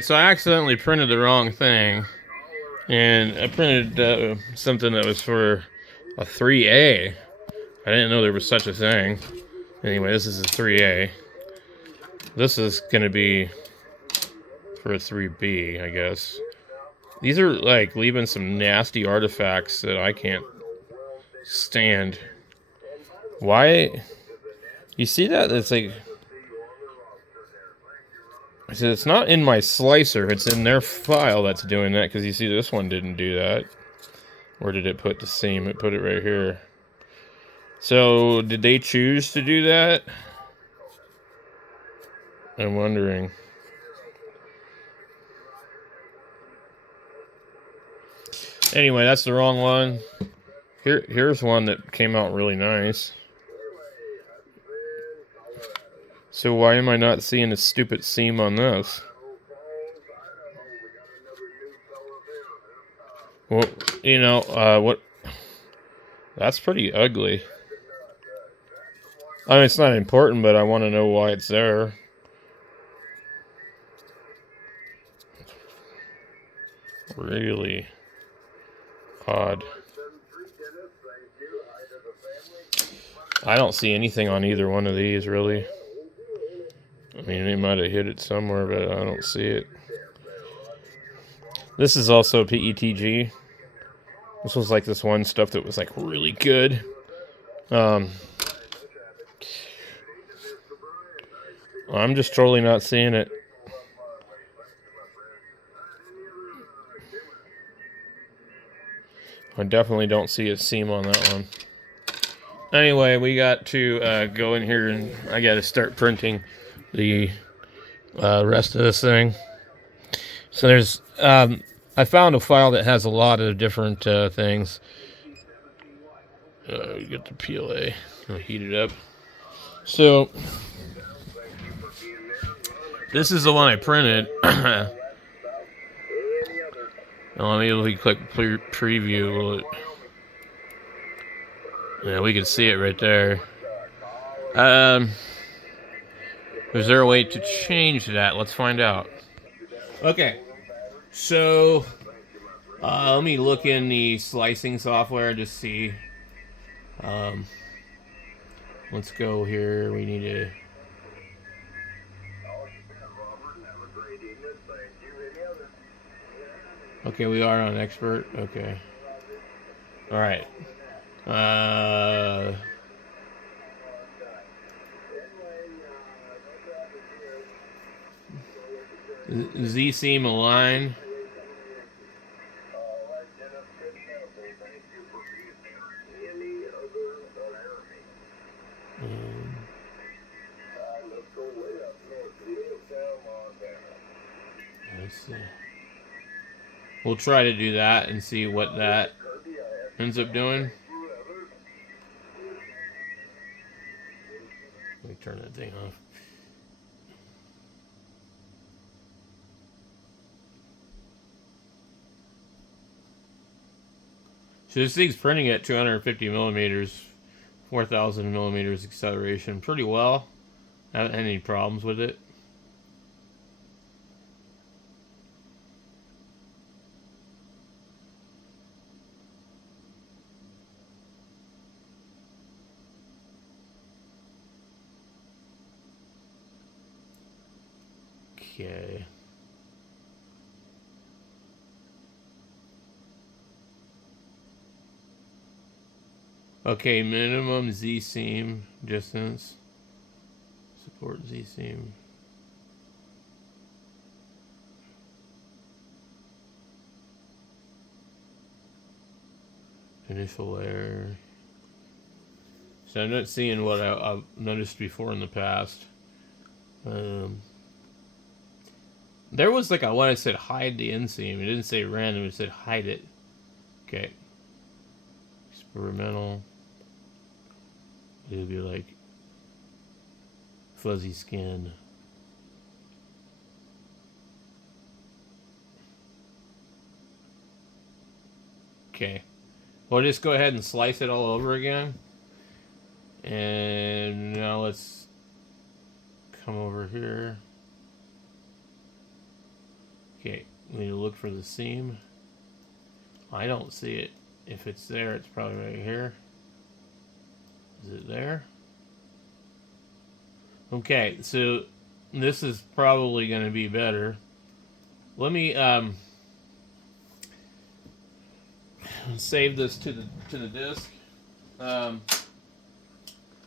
So I accidentally printed the wrong thing, and I printed something that was for a 3A. I didn't know there was such a thing. Anyway, this is a 3A. This is gonna be for a 3B, I guess. These are like leaving some nasty artifacts that I can't stand. Why? You see that? It's like, I said, it's not in my slicer, it's in their file that's doing that, because you see this one didn't do that. Where did it put the seam? It put it right here. So, did they choose to do that? I'm wondering. Anyway, that's the wrong one. Here's one that came out really nice. So why am I not seeing a stupid seam on this? Well, you know, what? That's pretty ugly. I mean, it's not important, but I want to know why it's there. Really odd. I don't see anything on either one of these, really. I mean, they might have hit it somewhere, but I don't see it. This is also PETG. This was like this one stuff that was like really good. I'm just totally not seeing it. I definitely don't see a seam on that one. Anyway, we got to go in here and I got to start printing the rest of this thing. So there's, I found a file that has a lot of different things. You get the PLA. I'll heat it up. So this is the one I printed. Now let me click preview. Will it? Yeah, we can see it right there. Is there a way to change that? Let's find out. Okay, so let me look in the slicing software and just see. Let's go here. We need to. Okay, we are on expert. Okay. All right. Z seam align. Let's see. We'll try to do that and see what that ends up doing. Let me turn that thing off. So this thing's printing at 250 millimeters, 4,000 millimeters acceleration pretty well. I haven't had any problems with it. Okay. Okay, minimum Z seam distance. Support Z seam. Initial layer. So I'm not seeing what I've noticed before in the past. There was like a what I said hide the inseam. It didn't say random. It said hide it. Okay. Experimental. It'll be like fuzzy skin. Okay. We'll just go ahead and slice it all over again. And now let's come over here. Okay, we need to look for the seam. I don't see it. If it's there, it's probably right here. Is it there? Okay, so this is probably going to be better. Let me save this to the disk. Um,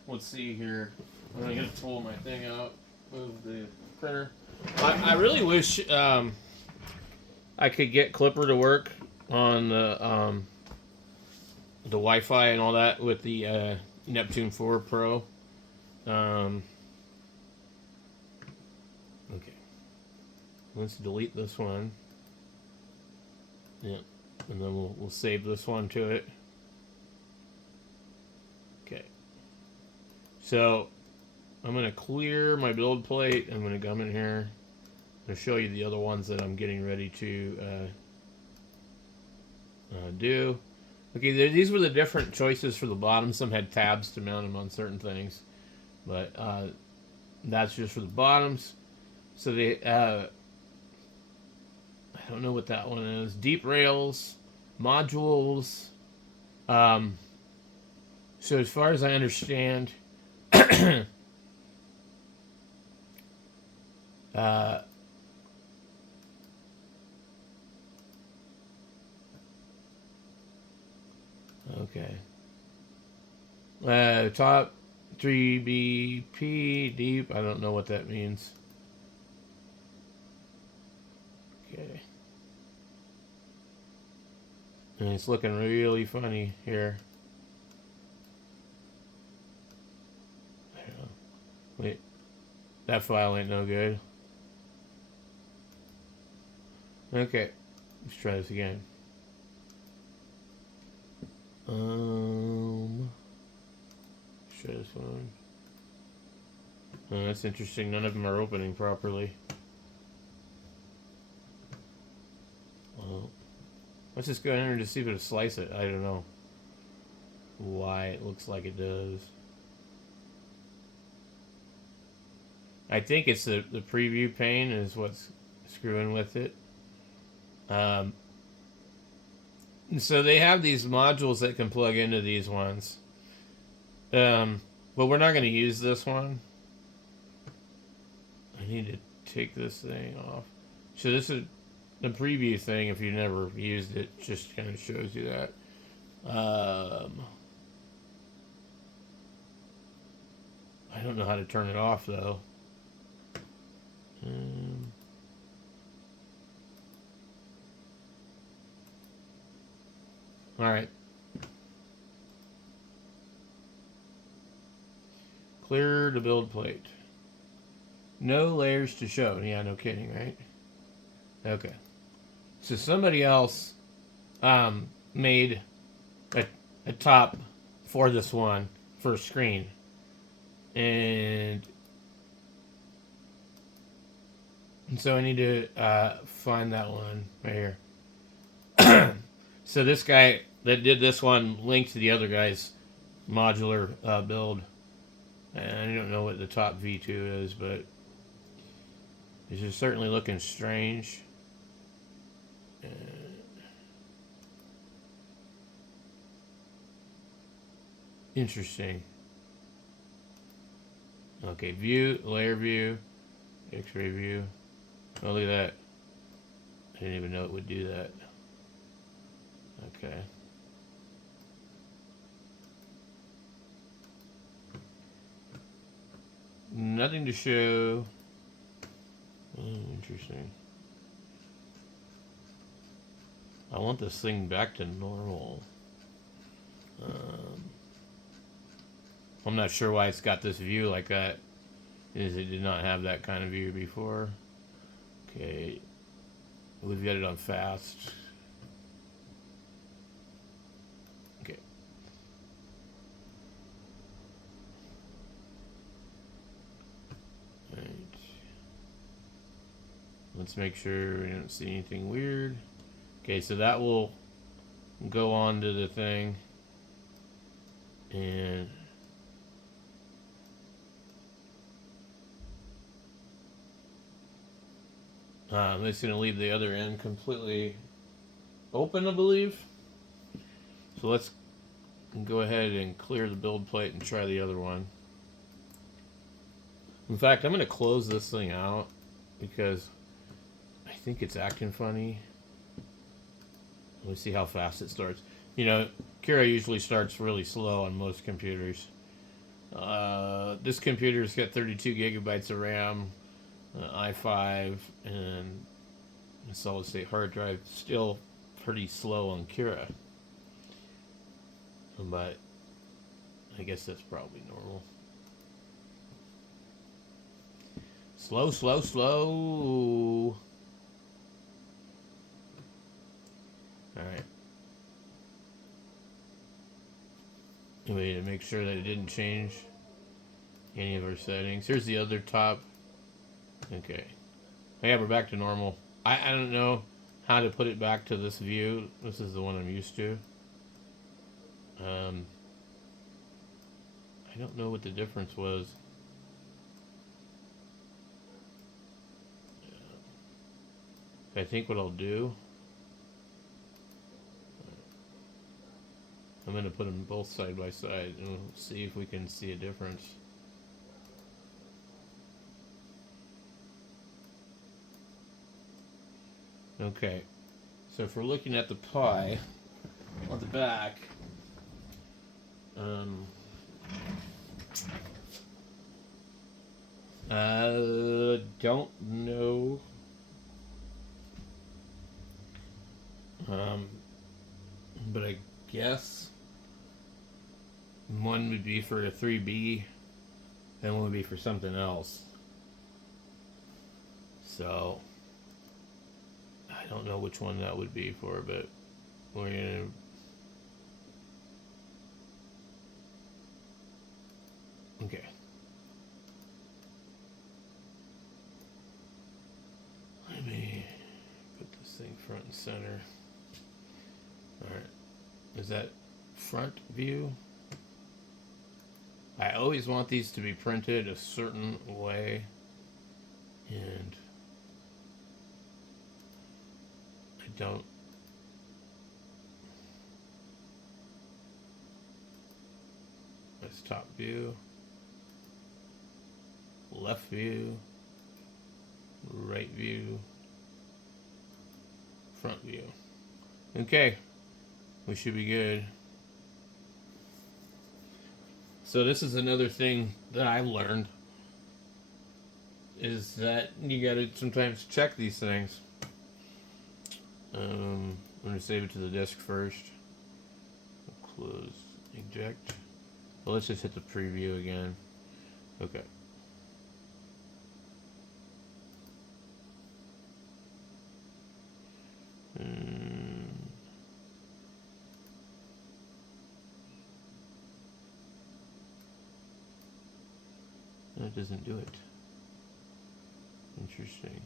let's see here. I'm gonna pull my thing out, move the printer. I really wish I could get Clipper to work on the Wi-Fi and all that with the Neptune 4 Pro. Okay, let's delete this one. Yeah, and then we'll save this one to it. Okay, so I'm gonna clear my build plate. I'm gonna come in here. I'm gonna show you the other ones that I'm getting ready to do. Okay, these were the different choices for the bottom. Some had tabs to mount them on certain things, but that's just for the bottoms. So they, I don't know what that one is. Deep rails, modules. So as far as I understand, uh, okay. Top 3BP deep. I don't know what that means. Okay. And it's looking really funny here. I don't know. Wait. That file ain't no good. Okay. Let's try this again. Try this one. Oh, that's interesting. None of them are opening properly. Well, let's just go in here to see if it'll slice it. I don't know why it looks like it does. I think it's the preview pane is what's screwing with it. So they have these modules that can plug into these ones. But we're not going to use this one. I need to take this thing off. So this is the preview thing. If you never used it, just kind of shows you that. I don't know how to turn it off though. All right. Clear the build plate. No layers to show. Yeah, no kidding, right? Okay. So somebody else made a top for this one for a screen. And so I need to find that one right here. So this guy that did this one linked to the other guy's modular build. And I don't know what the top V2 is, but this is certainly looking strange. Interesting. Okay, view, layer view, X-ray view. Oh, look at that. I didn't even know it would do that. Okay. Nothing to show. Oh, interesting. I want this thing back to normal. I'm not sure why it's got this view like that. It did not have that kind of view before. Okay. We've got it on fast. Okay. Right. Let's make sure we don't see anything weird. Okay, so that will go on to the thing. And It's going to leave the other end completely open, I believe. So let's go ahead and clear the build plate and try the other one. In fact, I'm going to close this thing out because I think it's acting funny. Let me see how fast it starts. You know, Kira usually starts really slow on most computers. This computer's got 32 gigabytes of RAM, i5, and a solid state hard drive. Still pretty slow on Kira. But I guess that's probably normal. Slow, slow, slow. Alright. We need to make sure that it didn't change any of our settings. Here's the other top. Okay. Yeah, we're back to normal. I don't know how to put it back to this view. This is the one I'm used to. I don't know what the difference was. I think what I'll do, I'm going to put them both side by side and we'll see if we can see a difference. Okay, so if we're looking at the pie on the back, don't know. But I guess one would be for a 3B, and one would be for something else. So I don't know which one that would be for, but we're gonna. Okay. Let me put this thing front and center. Alright. Is that front view? I always want these to be printed a certain way. And I don't. That's top view. Left view. Right view. Front view. Okay. We should be good. So this is another thing that I learned, is that you gotta sometimes check these things. I'm gonna save it to the disk first. Close, eject. Well, let's just hit the preview again. Okay. That doesn't do it. Interesting.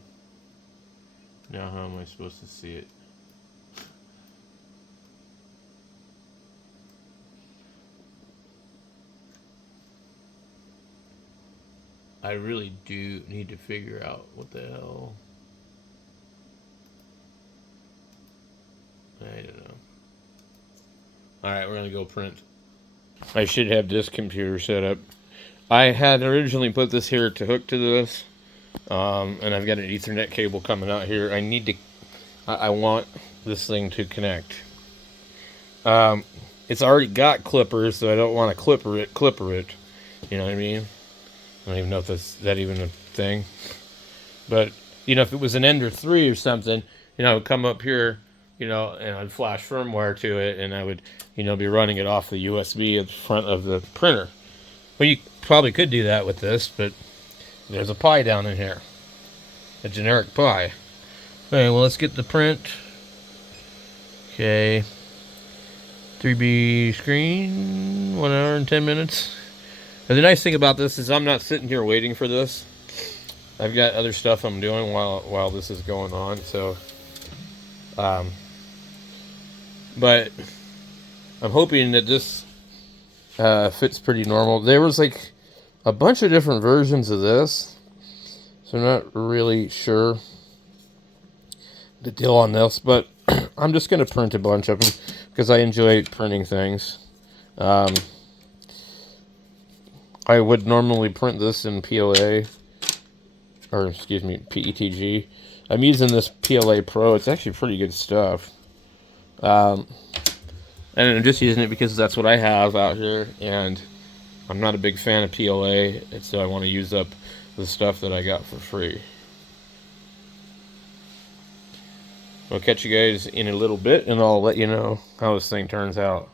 Now how am I supposed to see it? I really do need to figure out what the hell. I don't know. Alright, we're gonna go print. I should have this computer set up. I had originally put this here to hook to this, and I've got an Ethernet cable coming out here. I want this thing to connect. It's already got clippers, so I don't want to clipper it. You know what I mean? I don't even know if that even a thing. But, you know, if it was an Ender 3 or something, you know, I would come up here, you know, and I'd flash firmware to it, and I would, you know, be running it off the USB at the front of the printer. Well, you probably could do that with this, but there's a Pi down in here. A generic Pi. Okay, well, let's get the print. Okay. 3B screen, 1 hour and 10 minutes. And the nice thing about this is I'm not sitting here waiting for this. I've got other stuff I'm doing while this is going on, so but I'm hoping that this fits pretty normal. There was like a bunch of different versions of this, so I'm not really sure. the deal on this, but I'm just going to print a bunch of them because I enjoy printing things. I would normally print this in PLA, or excuse me, PETG. I'm using this PLA Pro. It's actually pretty good stuff. And I'm just using it because that's what I have out here, and I'm not a big fan of PLA, and so I want to use up the stuff that I got for free. I'll catch you guys in a little bit, and I'll let you know how this thing turns out.